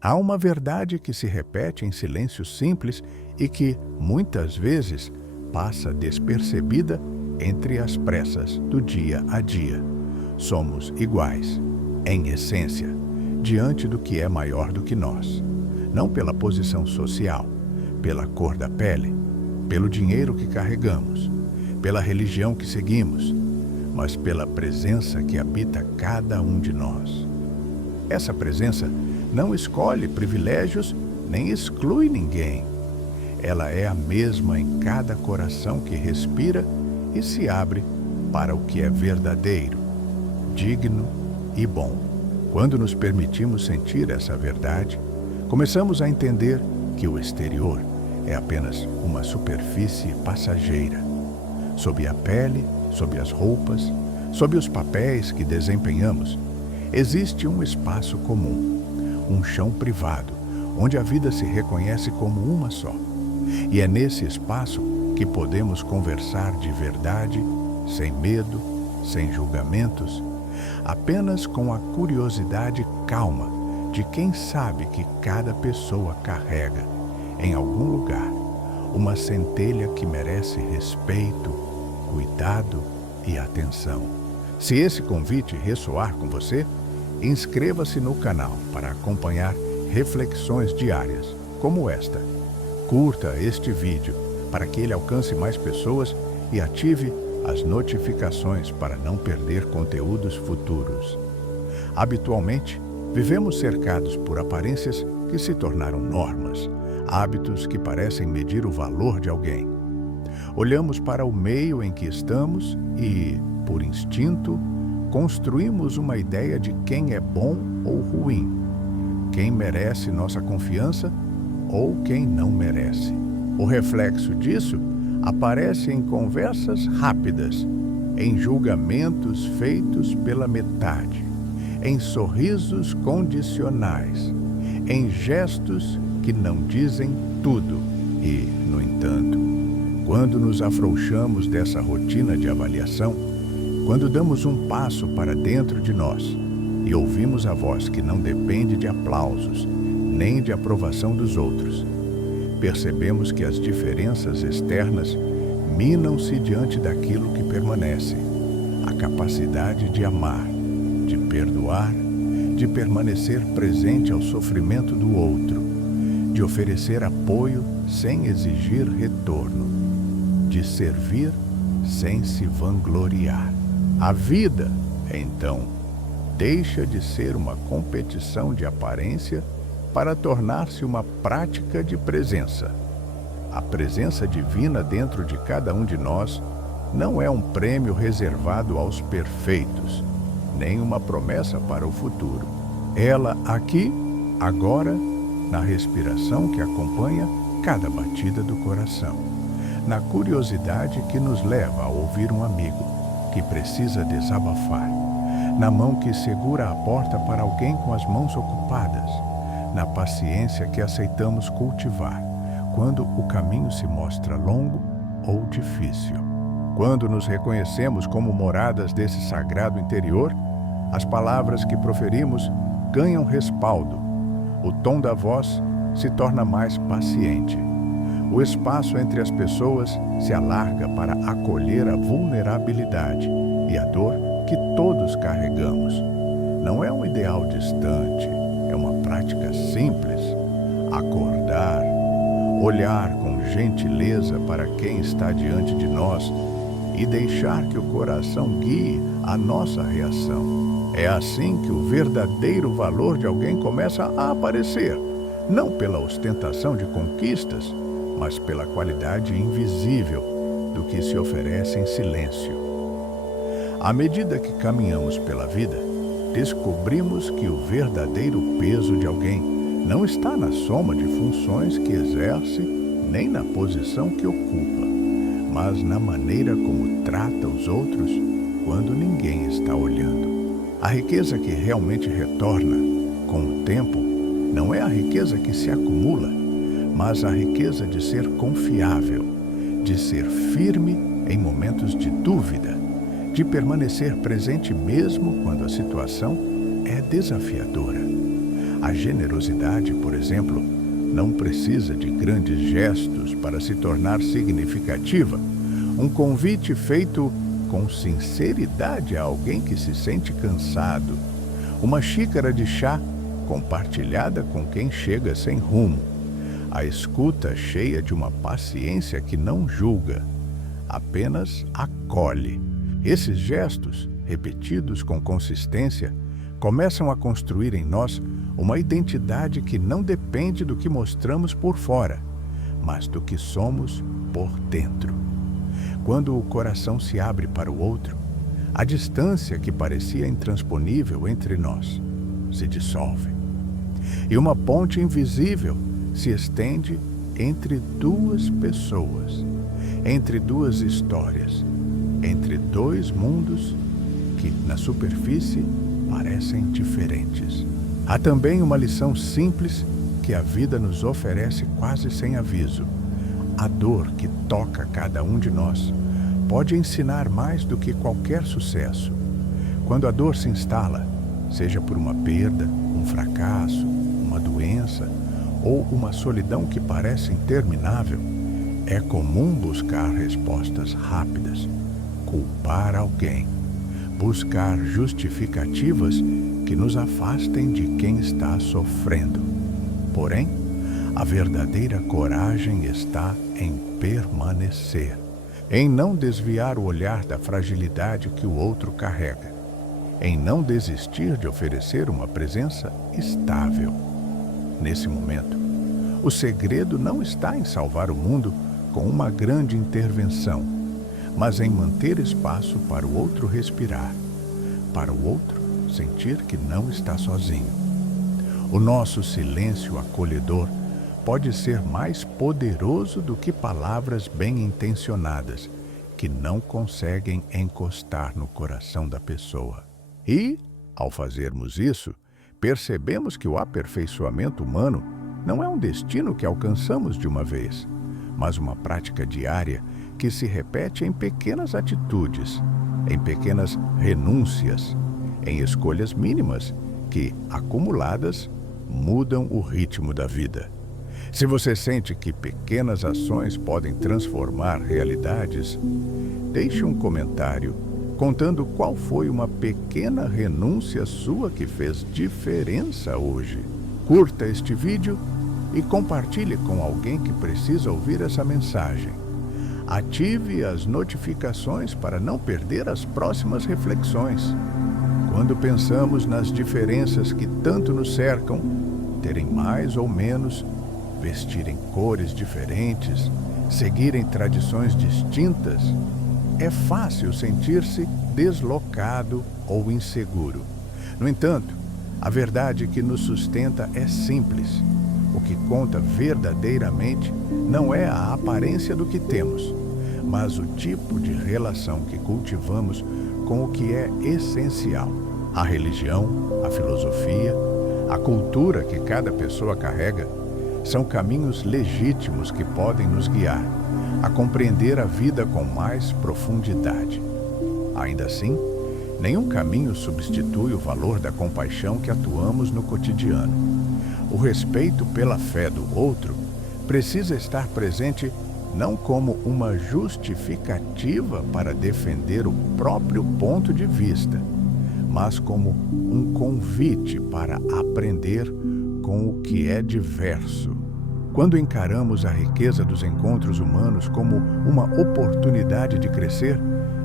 Há uma verdade que se repete em silêncio simples e que, muitas vezes, passa despercebida entre as pressas do dia a dia. Somos iguais, em essência, diante do que é maior do que nós. Não pela posição social, pela cor da pele, pelo dinheiro que carregamos, pela religião que seguimos, mas pela presença que habita cada um de nós. Essa presença não escolhe privilégios nem exclui ninguém. Ela é a mesma em cada coração que respira e se abre para o que é verdadeiro, digno e bom. Quando nos permitimos sentir essa verdade, começamos a entender que o exterior é apenas uma superfície passageira. Sob a pele, sob as roupas, sob os papéis que desempenhamos, existe um espaço comum, um chão privado, onde a vida se reconhece como uma só. E é nesse espaço que podemos conversar de verdade, sem medo, sem julgamentos, apenas com a curiosidade calma de quem sabe que cada pessoa carrega, em algum lugar, uma centelha que merece respeito, cuidado e atenção. Se esse convite ressoar com você, inscreva-se no canal para acompanhar reflexões diárias como esta. Curta este vídeo para que ele alcance mais pessoas e ative as notificações para não perder conteúdos futuros. Habitualmente, vivemos cercados por aparências que se tornaram normas, hábitos que parecem medir o valor de alguém. Olhamos para o meio em que estamos e, por instinto, construímos uma ideia de quem é bom ou ruim, quem merece nossa confiança ou quem não merece. O reflexo disso aparece em conversas rápidas, em julgamentos feitos pela metade, em sorrisos condicionais, em gestos que não dizem tudo. E, no entanto, quando nos afrouxamos dessa rotina de avaliação, quando damos um passo para dentro de nós e ouvimos a voz que não depende de aplausos, nem de aprovação dos outros, percebemos que as diferenças externas minam-se diante daquilo que permanece, a capacidade de amar, de perdoar, de permanecer presente ao sofrimento do outro, de oferecer apoio sem exigir retorno, de servir sem se vangloriar. A vida, então, deixa de ser uma competição de aparência para tornar-se uma prática de presença. A presença divina dentro de cada um de nós não é um prêmio reservado aos perfeitos, nem uma promessa para o futuro. Ela aqui, agora, na respiração que acompanha cada batida do coração, na curiosidade que nos leva a ouvir um amigo que precisa desabafar, na mão que segura a porta para alguém com as mãos ocupadas, na paciência que aceitamos cultivar quando o caminho se mostra longo ou difícil. Quando nos reconhecemos como moradas desse sagrado interior, as palavras que proferimos ganham respaldo, o tom da voz se torna mais paciente. O espaço entre as pessoas se alarga para acolher a vulnerabilidade e a dor que todos carregamos. Não é um ideal distante, é uma prática simples. Acordar, olhar com gentileza para quem está diante de nós e deixar que o coração guie a nossa reação. É assim que o verdadeiro valor de alguém começa a aparecer, não pela ostentação de conquistas, mas pela qualidade invisível do que se oferece em silêncio. À medida que caminhamos pela vida, descobrimos que o verdadeiro peso de alguém não está na soma de funções que exerce, nem na posição que ocupa, mas na maneira como trata os outros quando ninguém está olhando. A riqueza que realmente retorna com o tempo não é a riqueza que se acumula, mas a riqueza de ser confiável, de ser firme em momentos de dúvida, de permanecer presente mesmo quando a situação é desafiadora. A generosidade, por exemplo, não precisa de grandes gestos para se tornar significativa. Um convite feito com sinceridade a alguém que se sente cansado. Uma xícara de chá compartilhada com quem chega sem rumo. A escuta cheia de uma paciência que não julga, apenas acolhe. Esses gestos, repetidos com consistência, começam a construir em nós uma identidade que não depende do que mostramos por fora, mas do que somos por dentro. Quando o coração se abre para o outro, a distância que parecia intransponível entre nós se dissolve. E uma ponte invisível se estende entre duas pessoas, entre duas histórias, entre dois mundos que, na superfície, parecem diferentes. Há também uma lição simples que a vida nos oferece quase sem aviso. A dor que toca cada um de nós pode ensinar mais do que qualquer sucesso. Quando a dor se instala, seja por uma perda, um fracasso, uma doença ou uma solidão que parece interminável, é comum buscar respostas rápidas, culpar alguém, buscar justificativas que nos afastem de quem está sofrendo. Porém, a verdadeira coragem está em permanecer, em não desviar o olhar da fragilidade que o outro carrega, em não desistir de oferecer uma presença estável. Nesse momento, o segredo não está em salvar o mundo com uma grande intervenção, mas em manter espaço para o outro respirar, para o outro sentir que não está sozinho. O nosso silêncio acolhedor pode ser mais poderoso do que palavras bem-intencionadas que não conseguem encostar no coração da pessoa. E, ao fazermos isso, percebemos que o aperfeiçoamento humano não é um destino que alcançamos de uma vez, mas uma prática diária que se repete em pequenas atitudes, em pequenas renúncias, em escolhas mínimas que, acumuladas, mudam o ritmo da vida. Se você sente que pequenas ações podem transformar realidades, deixe um comentário contando qual foi uma pequena renúncia sua que fez diferença hoje. Curta este vídeo e compartilhe com alguém que precisa ouvir essa mensagem. Ative as notificações para não perder as próximas reflexões. Quando pensamos nas diferenças que tanto nos cercam, terem mais ou menos, vestirem cores diferentes, seguirem tradições distintas, é fácil sentir-se deslocado ou inseguro. No entanto, a verdade que nos sustenta é simples. O que conta verdadeiramente não é a aparência do que temos, mas o tipo de relação que cultivamos com o que é essencial. A religião, a filosofia, a cultura que cada pessoa carrega são caminhos legítimos que podem nos guiar a compreender a vida com mais profundidade. Ainda assim, nenhum caminho substitui o valor da compaixão que atuamos no cotidiano. O respeito pela fé do outro precisa estar presente não como uma justificativa para defender o próprio ponto de vista, mas como um convite para aprender com o que é diverso. Quando encaramos a riqueza dos encontros humanos como uma oportunidade de crescer,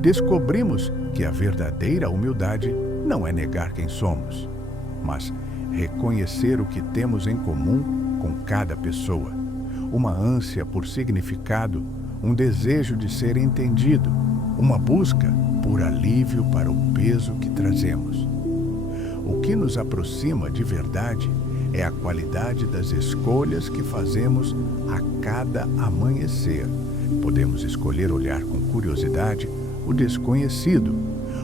descobrimos que a verdadeira humildade não é negar quem somos, mas reconhecer o que temos em comum com cada pessoa. Uma ânsia por significado, um desejo de ser entendido, uma busca por alívio para o peso que trazemos. O que nos aproxima de verdade é a qualidade das escolhas que fazemos a cada amanhecer. Podemos escolher olhar com curiosidade o desconhecido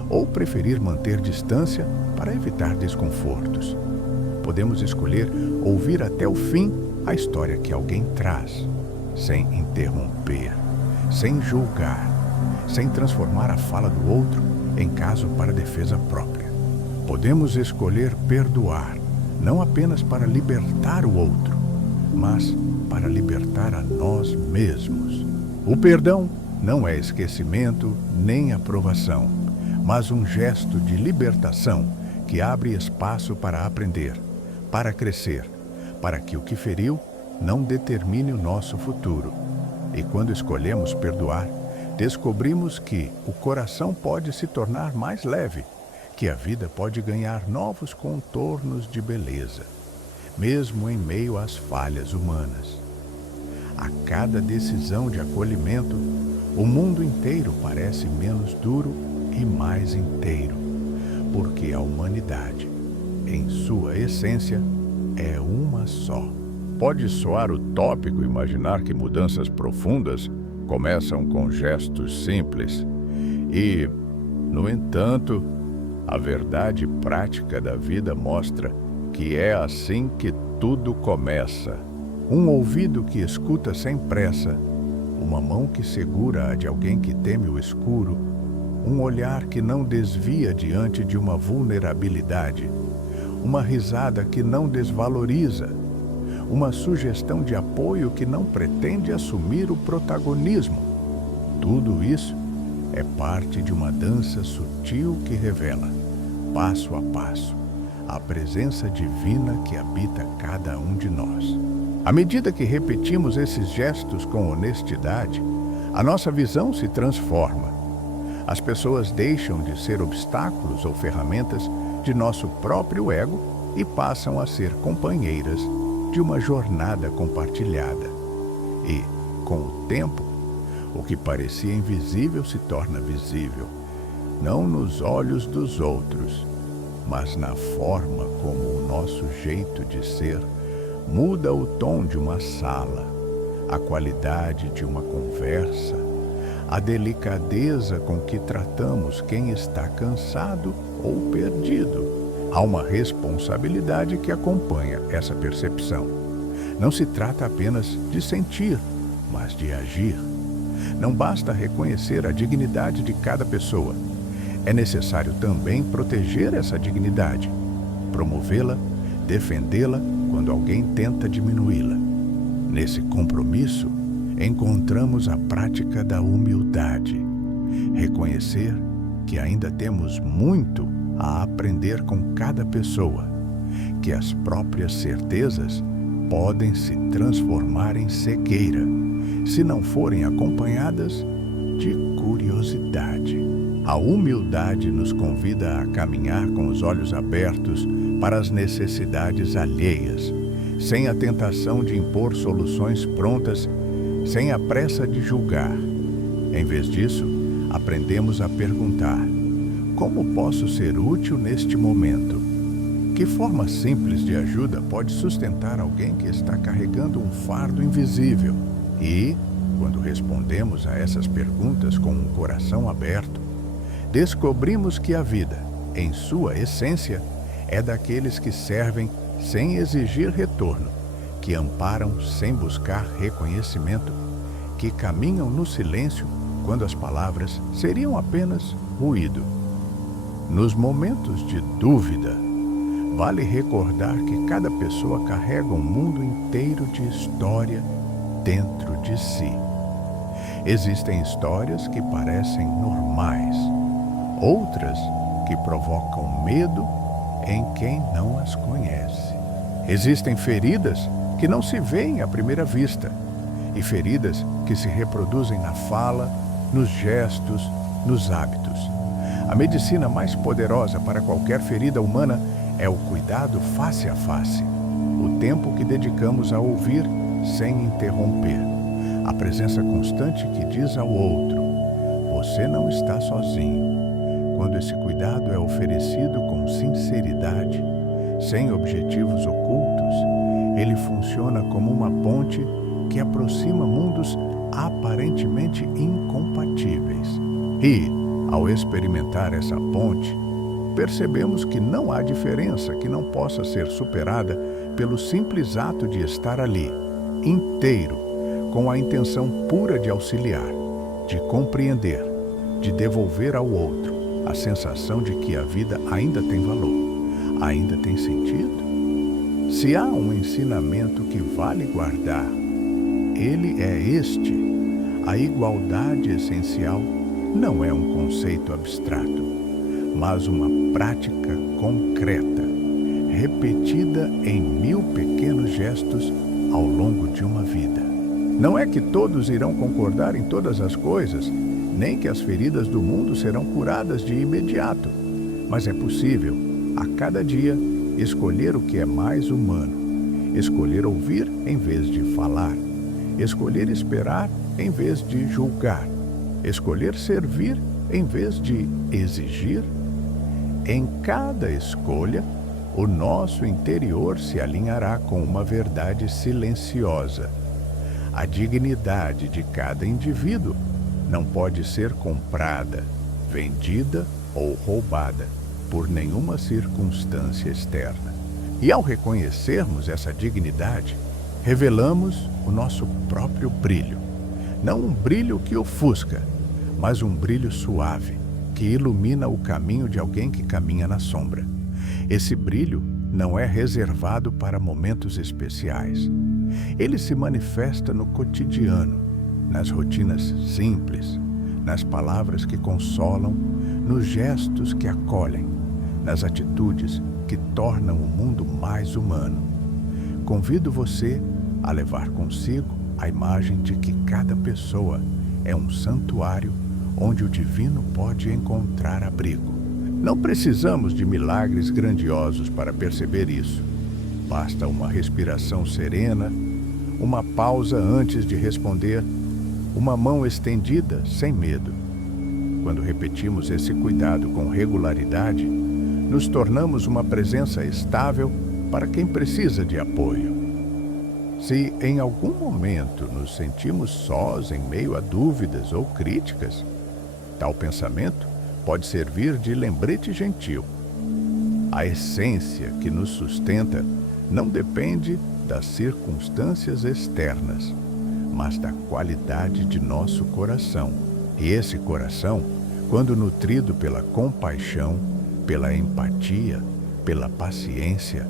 ou preferir manter distância para evitar desconfortos. Podemos escolher ouvir até o fim a história que alguém traz, sem interromper, sem julgar, sem transformar a fala do outro em caso para defesa própria. Podemos escolher perdoar, não apenas para libertar o outro, mas para libertar a nós mesmos. O perdão não é esquecimento nem aprovação, mas um gesto de libertação que abre espaço para aprender, para crescer, para que o que feriu não determine o nosso futuro. E quando escolhemos perdoar, descobrimos que o coração pode se tornar mais leve, que a vida pode ganhar novos contornos de beleza, mesmo em meio às falhas humanas. A cada decisão de acolhimento, o mundo inteiro parece menos duro e mais inteiro, porque a humanidade, em sua essência, é uma só. Pode soar utópico imaginar que mudanças profundas começam com gestos simples. E, no entanto, a verdade prática da vida mostra que é assim que tudo começa. Um ouvido que escuta sem pressa, uma mão que segura a de alguém que teme o escuro, um olhar que não desvia diante de uma vulnerabilidade, uma risada que não desvaloriza, uma sugestão de apoio que não pretende assumir o protagonismo. Tudo isso é parte de uma dança sutil que revela, passo a passo, a presença divina que habita cada um de nós. À medida que repetimos esses gestos com honestidade, a nossa visão se transforma. As pessoas deixam de ser obstáculos ou ferramentas de nosso próprio ego e passam a ser companheiras de uma jornada compartilhada. E, com o tempo, o que parecia invisível se torna visível, não nos olhos dos outros, mas na forma como o nosso jeito de ser muda o tom de uma sala, a qualidade de uma conversa, a delicadeza com que tratamos quem está cansado ou perdido. Há uma responsabilidade que acompanha essa percepção. Não se trata apenas de sentir, mas de agir. Não basta reconhecer a dignidade de cada pessoa. É necessário também proteger essa dignidade, promovê-la, defendê-la quando alguém tenta diminuí-la. Nesse compromisso, encontramos a prática da humildade. Reconhecer que ainda temos muito a aprender com cada pessoa, que as próprias certezas podem se transformar em cegueira, se não forem acompanhadas de curiosidade. A humildade nos convida a caminhar com os olhos abertos para as necessidades alheias, sem a tentação de impor soluções prontas, sem a pressa de julgar. Em vez disso, aprendemos a perguntar: como posso ser útil neste momento? Que forma simples de ajuda pode sustentar alguém que está carregando um fardo invisível? E, quando respondemos a essas perguntas com um coração aberto, descobrimos que a vida, em sua essência, é daqueles que servem sem exigir retorno, que amparam sem buscar reconhecimento, que caminham no silêncio quando as palavras seriam apenas ruído. Nos momentos de dúvida, vale recordar que cada pessoa carrega um mundo inteiro de história dentro de si. Existem histórias que parecem normais, outras que provocam medo em quem não as conhece. Existem feridas que não se veem à primeira vista, e feridas que se reproduzem na fala, nos gestos, nos hábitos. A medicina mais poderosa para qualquer ferida humana é o cuidado face a face, o tempo que dedicamos a ouvir sem interromper, a presença constante que diz ao outro: você não está sozinho. Quando esse cuidado é oferecido com sinceridade, sem objetivos ocultos, ele funciona como uma ponte que aproxima mundos aparentemente incompatíveis. E, ao experimentar essa ponte, percebemos que não há diferença que não possa ser superada pelo simples ato de estar ali, inteiro, com a intenção pura de auxiliar, de compreender, de devolver ao outro a sensação de que a vida ainda tem valor, ainda tem sentido Se há um ensinamento que vale guardar, ele é este: a igualdade essencial não é um conceito abstrato, mas uma prática concreta, repetida em 1000 pequenos gestos ao longo de uma vida. Não é que todos irão concordar em todas as coisas, nem que as feridas do mundo serão curadas de imediato, mas é possível, a cada dia, escolher o que é mais humano, escolher ouvir em vez de falar, escolher esperar em vez de julgar, escolher servir em vez de exigir. Em cada escolha, o nosso interior se alinhará com uma verdade silenciosa. A dignidade de cada indivíduo não pode ser comprada, vendida ou roubada por nenhuma circunstância externa. E ao reconhecermos essa dignidade, revelamos o nosso próprio brilho. Não um brilho que ofusca, mas um brilho suave, que ilumina o caminho de alguém que caminha na sombra. Esse brilho não é reservado para momentos especiais. Ele se manifesta no cotidiano, nas rotinas simples, nas palavras que consolam, nos gestos que acolhem, nas atitudes que tornam o mundo mais humano. Convido você a levar consigo a imagem de que cada pessoa é um santuário onde o divino pode encontrar abrigo. Não precisamos de milagres grandiosos para perceber isso. Basta uma respiração serena, uma pausa antes de responder, uma mão estendida sem medo. Quando repetimos esse cuidado com regularidade, nos tornamos uma presença estável para quem precisa de apoio. Se em algum momento nos sentimos sós em meio a dúvidas ou críticas, tal pensamento pode servir de lembrete gentil. A essência que nos sustenta não depende das circunstâncias externas, mas da qualidade de nosso coração. E esse coração, quando nutrido pela compaixão, pela empatia, pela paciência,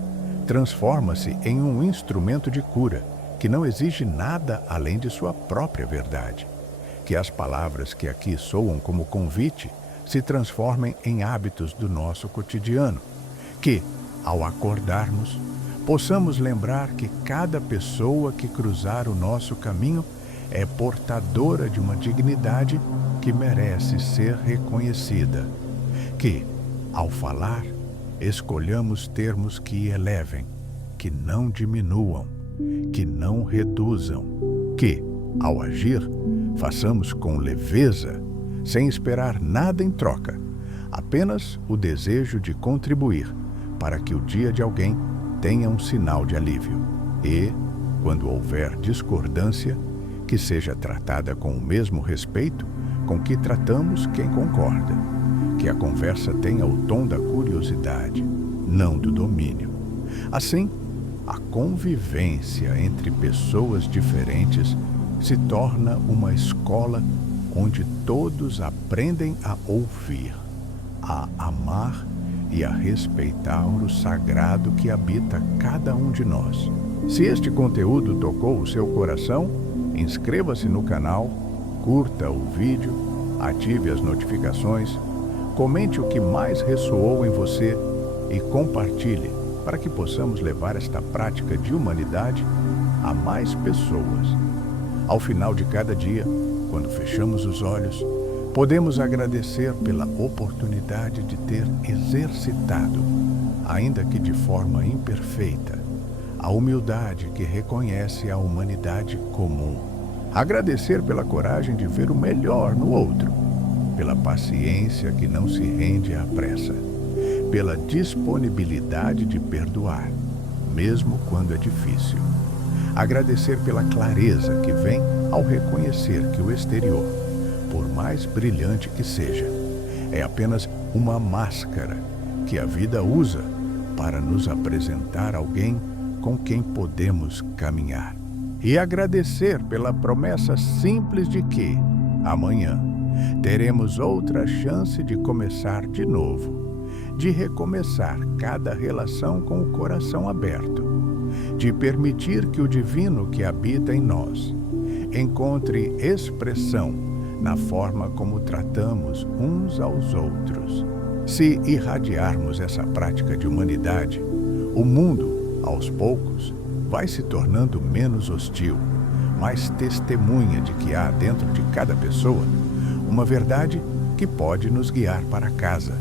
transforma-se em um instrumento de cura que não exige nada além de sua própria verdade. Que as palavras que aqui soam como convite se transformem em hábitos do nosso cotidiano. Que, ao acordarmos, possamos lembrar que cada pessoa que cruzar o nosso caminho é portadora de uma dignidade que merece ser reconhecida. Que, ao falar, escolhamos termos que elevem, que não diminuam, que não reduzam. Que, ao agir, façamos com leveza, sem esperar nada em troca, apenas o desejo de contribuir para que o dia de alguém tenha um sinal de alívio. E, quando houver discordância, que seja tratada com o mesmo respeito com que tratamos quem concorda. Que a conversa tenha o tom da curiosidade, não do domínio. Assim, a convivência entre pessoas diferentes se torna uma escola onde todos aprendem a ouvir, a amar e a respeitar o sagrado que habita cada um de nós. Se este conteúdo tocou o seu coração, inscreva-se no canal, curta o vídeo, ative as notificações, comente o que mais ressoou em você e compartilhe para que possamos levar esta prática de humanidade a mais pessoas. Ao final de cada dia, quando fechamos os olhos, podemos agradecer pela oportunidade de ter exercitado, ainda que de forma imperfeita, a humildade que reconhece a humanidade comum. Agradecer pela coragem de ver o melhor no outro, pela paciência que não se rende à pressa, pela disponibilidade de perdoar, mesmo quando é difícil. Agradecer pela clareza que vem ao reconhecer que o exterior, por mais brilhante que seja, é apenas uma máscara que a vida usa para nos apresentar alguém com quem podemos caminhar. E agradecer pela promessa simples de que, amanhã, teremos outra chance de começar de novo, de recomeçar cada relação com o coração aberto, de permitir que o divino que habita em nós encontre expressão na forma como tratamos uns aos outros. Se irradiarmos essa prática de humanidade, o mundo, aos poucos, vai se tornando menos hostil, mais testemunha de que há dentro de cada pessoa uma verdade que pode nos guiar para casa.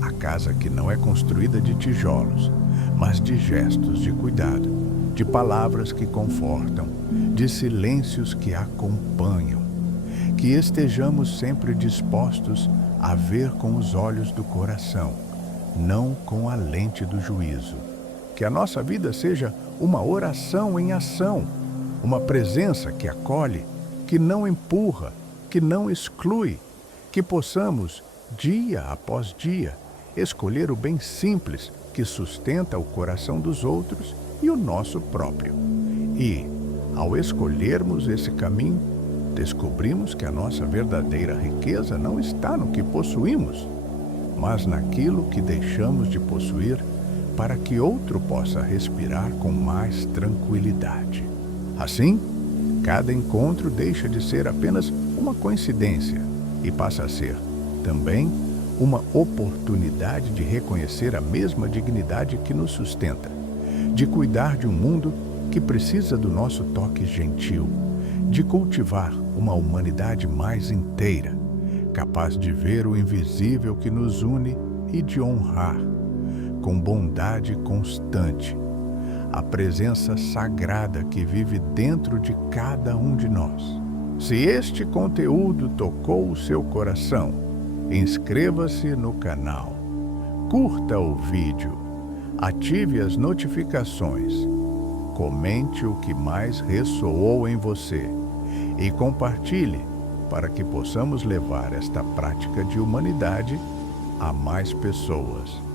A casa que não é construída de tijolos, mas de gestos de cuidado, de palavras que confortam, de silêncios que acompanham. Que estejamos sempre dispostos a ver com os olhos do coração, não com a lente do juízo. Que a nossa vida seja uma oração em ação, uma presença que acolhe, que não empurra, que não exclui, que possamos, dia após dia, escolher o bem simples que sustenta o coração dos outros e o nosso próprio. E, ao escolhermos esse caminho, descobrimos que a nossa verdadeira riqueza não está no que possuímos, mas naquilo que deixamos de possuir para que outro possa respirar com mais tranquilidade. Assim, cada encontro deixa de ser apenas uma coincidência e passa a ser, também, uma oportunidade de reconhecer a mesma dignidade que nos sustenta, de cuidar de um mundo que precisa do nosso toque gentil, de cultivar uma humanidade mais inteira, capaz de ver o invisível que nos une e de honrar, com bondade constante, a presença sagrada que vive dentro de cada um de nós. Se este conteúdo tocou o seu coração, inscreva-se no canal, curta o vídeo, ative as notificações, comente o que mais ressoou em você e compartilhe para que possamos levar esta prática de humanidade a mais pessoas.